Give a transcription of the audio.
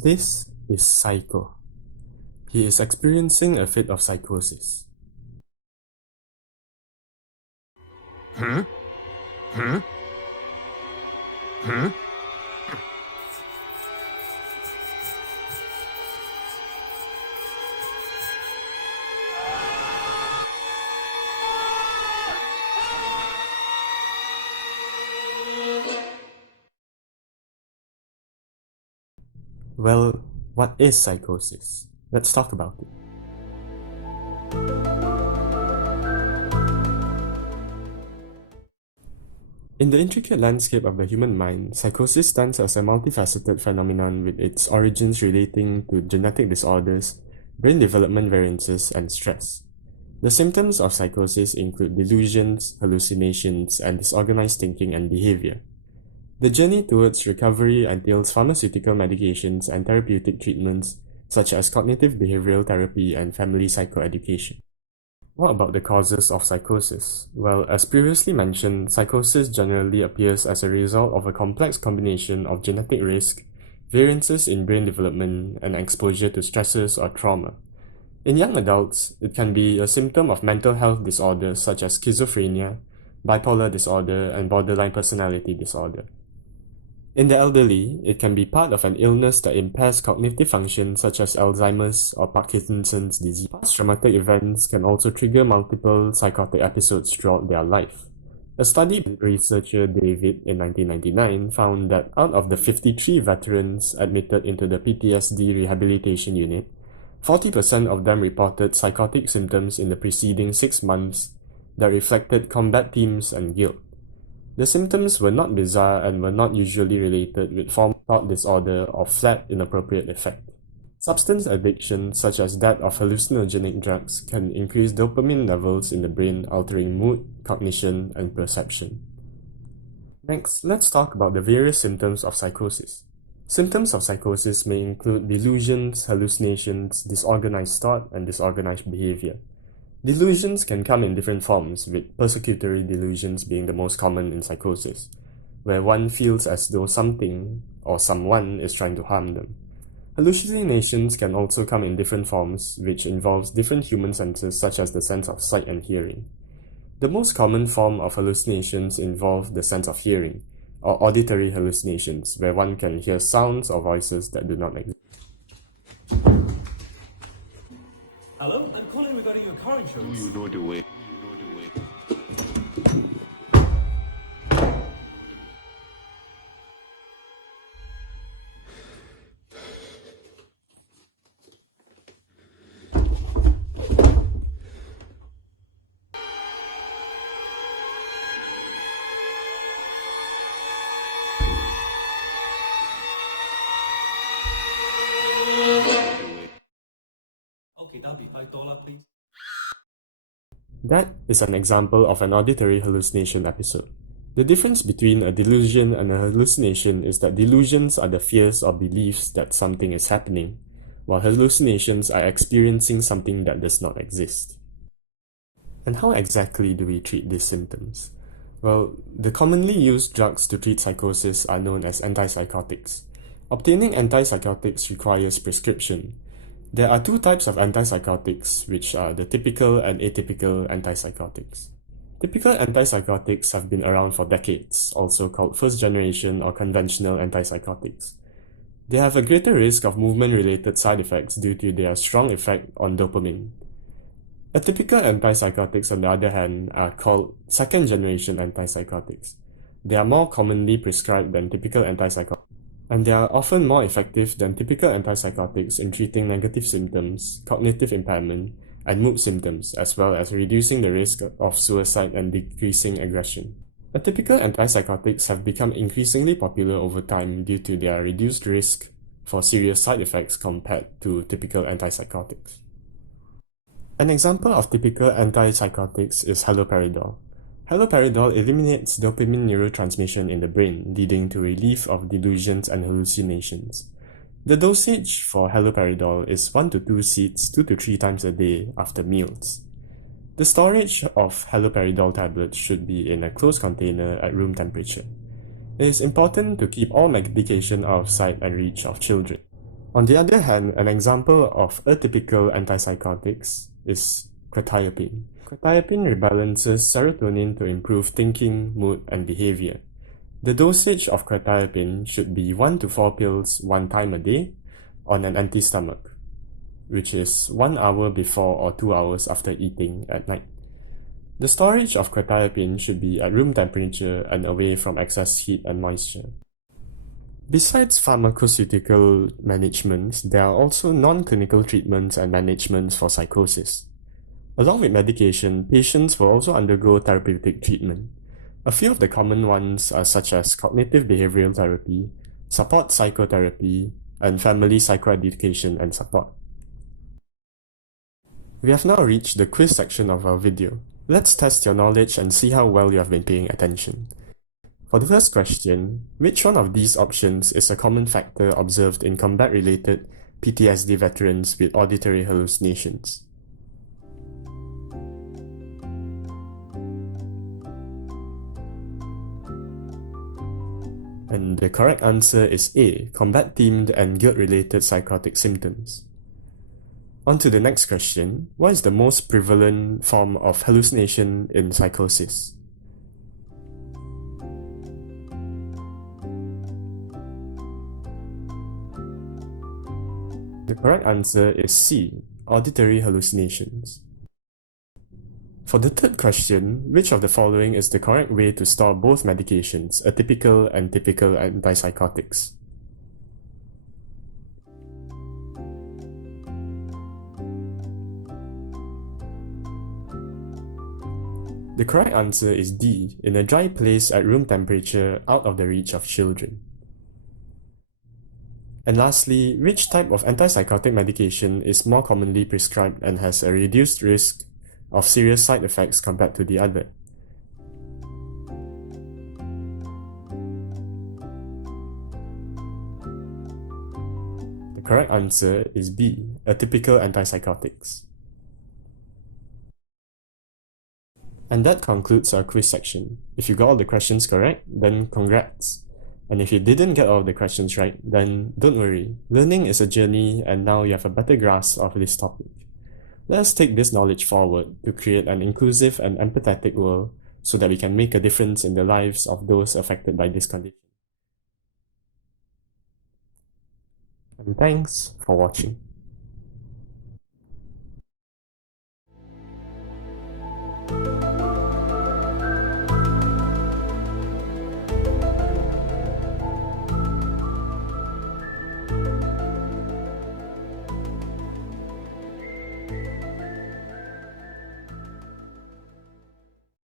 This is Psycho. He is experiencing a fit of psychosis. Huh? Huh? Huh? Well, what is psychosis? Let's talk about it. In the intricate landscape of the human mind, psychosis stands as a multifaceted phenomenon with its origins relating to genetic disorders, brain development variances, and stress. The symptoms of psychosis include delusions, hallucinations, and disorganized thinking and behavior. The journey towards recovery entails pharmaceutical medications and therapeutic treatments such as cognitive behavioral therapy and family psychoeducation. What about the causes of psychosis? Well, as previously mentioned, psychosis generally appears as a result of a complex combination of genetic risk, variances in brain development, and exposure to stresses or trauma. In young adults, it can be a symptom of mental health disorders such as schizophrenia, bipolar disorder, and borderline personality disorder. In the elderly, it can be part of an illness that impairs cognitive function such as Alzheimer's or Parkinson's disease. Past traumatic events can also trigger multiple psychotic episodes throughout their life. A study by researcher David in 1999 found that out of the 53 veterans admitted into the PTSD rehabilitation unit, 40% of them reported psychotic symptoms in the preceding 6 months that reflected combat themes and guilt. The symptoms were not bizarre and were not usually related with form of thought disorder or flat inappropriate effect. Substance addiction, such as that of hallucinogenic drugs, can increase dopamine levels in the brain, altering mood, cognition, and perception. Next, let's talk about the various symptoms of psychosis. Symptoms of psychosis may include delusions, hallucinations, disorganized thought, and disorganized behavior. Delusions can come in different forms, with persecutory delusions being the most common in psychosis, where one feels as though something or someone is trying to harm them. Hallucinations can also come in different forms, which involves different human senses such as the sense of sight and hearing. The most common form of hallucinations involve the sense of hearing, or auditory hallucinations, where one can hear sounds or voices that do not exist. Hello, I'm calling regarding your car insurance. You know the way. Okay, that'll be $5, please. That is an example of an auditory hallucination episode. The difference between a delusion and a hallucination is that delusions are the fears or beliefs that something is happening, while hallucinations are experiencing something that does not exist. And how exactly do we treat these symptoms? Well, the commonly used drugs to treat psychosis are known as antipsychotics. Obtaining antipsychotics requires prescription. There are two types of antipsychotics, which are the typical and atypical antipsychotics. Typical antipsychotics have been around for decades, also called first-generation or conventional antipsychotics. They have a greater risk of movement-related side effects due to their strong effect on dopamine. Atypical antipsychotics, on the other hand, are called second-generation antipsychotics. They are more commonly prescribed than typical antipsychotics, and they are often more effective than typical antipsychotics in treating negative symptoms, cognitive impairment, and mood symptoms, as well as reducing the risk of suicide and decreasing aggression. Atypical antipsychotics have become increasingly popular over time due to their reduced risk for serious side effects compared to typical antipsychotics. An example of typical antipsychotics is haloperidol. Haloperidol eliminates dopamine neurotransmission in the brain, leading to relief of delusions and hallucinations. The dosage for haloperidol is 1 to 2 seeds 2 to 3 times a day after meals. The storage of haloperidol tablets should be in a closed container at room temperature. It is important to keep all medication out of sight and reach of children. On the other hand, an example of atypical antipsychotics is quetiapine. Quetiapine rebalances serotonin to improve thinking, mood, and behavior. The dosage of quetiapine should be 1 to 4 pills one time a day on an empty stomach, which is 1 hour before or 2 hours after eating at night. The storage of quetiapine should be at room temperature and away from excess heat and moisture. Besides pharmaceutical managements, there are also non-clinical treatments and managements for psychosis. Along with medication, patients will also undergo therapeutic treatment. A few of the common ones are such as cognitive behavioral therapy, support psychotherapy, and family psychoeducation and support. We have now reached the quiz section of our video. Let's test your knowledge and see how well you have been paying attention. For the first question, which one of these options is a common factor observed in combat-related PTSD veterans with auditory hallucinations? And the correct answer is A, combat-themed and guilt-related psychotic symptoms. On to the next question, what is the most prevalent form of hallucination in psychosis? The correct answer is C, auditory hallucinations. For the third question, which of the following is the correct way to store both medications, atypical and typical antipsychotics? The correct answer is D, in a dry place at room temperature out of the reach of children. And lastly, which type of antipsychotic medication is more commonly prescribed and has a reduced risk of serious side effects compared to the other? The correct answer is B, atypical antipsychotics. And that concludes our quiz section. If you got all the questions correct, then congrats. And if you didn't get all the questions right, then don't worry. Learning is a journey, and now you have a better grasp of this topic. Let us take this knowledge forward to create an inclusive and empathetic world so that we can make a difference in the lives of those affected by this condition. And thanks for watching.